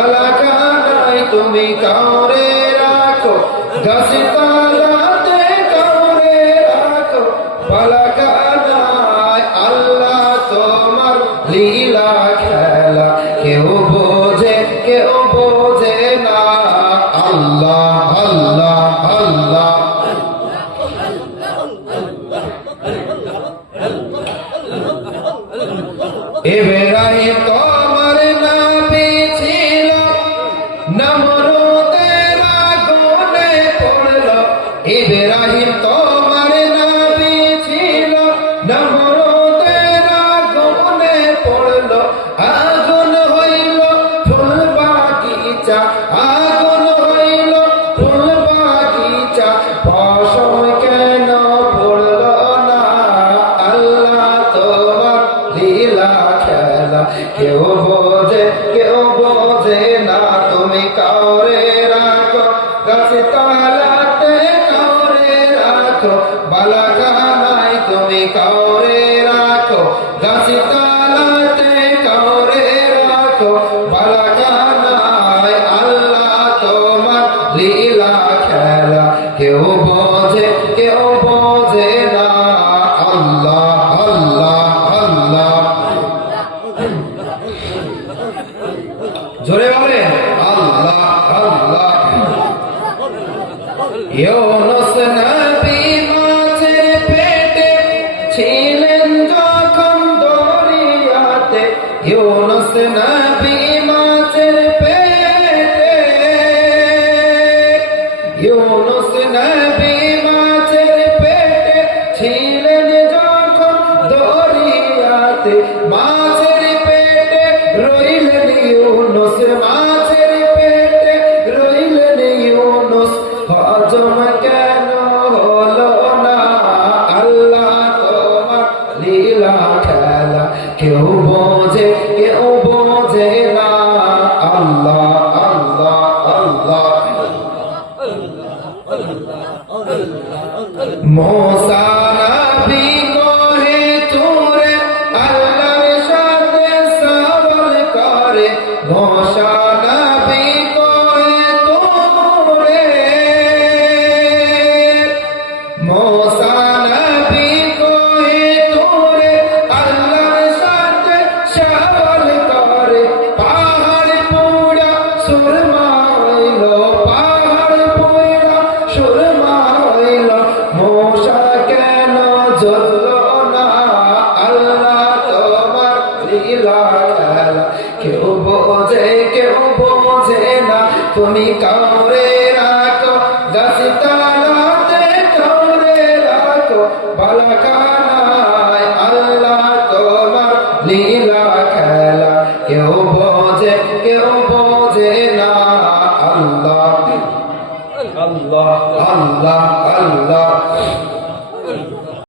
বালাখানায় তুমি কাউরে রাখো, গাছে তালাতে কাউরে রাখো বালাখানায়। আল্লাহ তোমার লীলা খেলা কেউ বোঝে না। আল্লাহ আল্লাহ আল্লাহ। ইব্রাহিম তোমার নবী ছিল, নমরুদের আগুনে পড়ল। ইব্রাহিম তোমার নবী ছিল, নমরুদের আগুনে পড়ল। আগুন হইল ফুল বাগিচা, আগুন হইল ফুল বাগিচা, ফসল কেন পড়ল না? আল্লাহ তোমার লীলা খেলা কেউ বোঝে না। তুমি কাউরে রাখো, গাছে তালাতে কাউরে রাখো বালাখানায় তুমি কাউরে রাখো, গাছে তালাতে কাউরে রাখো বালাখানায়। আল্লাহ তোমার লীলা খেলা কেউ বোঝে না। আল্লাহ আল্লাহ আল্লাহ। জোরে বলে আল্লাহ আল্লাহ। ইউনুস নবী মাছের পেটে ছিলেন যখন দরিয়াতে, ইউনুস নবী মাছের পেটে, ইউনুস নবী মাছের পেটে ছিলেন যখন দরিয়াতে। মাছের পেটে রইলেন ইউনুস, মাছের পেটে রইলেন ইউনুস, হজম কেন হলো না? আল্লাহ তোমার লীলা খেলা কেউ বোঝে না। আল্লাহ আল্লাহ আল্লাহ। মুসা নবী কহে তুরে আল্লাহর সাথে সওয়াল করে, মুসা নবী কহে তুরে, মুসা নবী কহে তুরে আল্লাহর সাথে সওয়াল করে। পাহাড় পুরা সুরমা হইল, পাহাড় পুরা সুরমা হইল, মুসা কেন জ্বলল না? আল্লাহ তোমার লীলা খেলা কেউ বোঝে না। তুমি কাউরে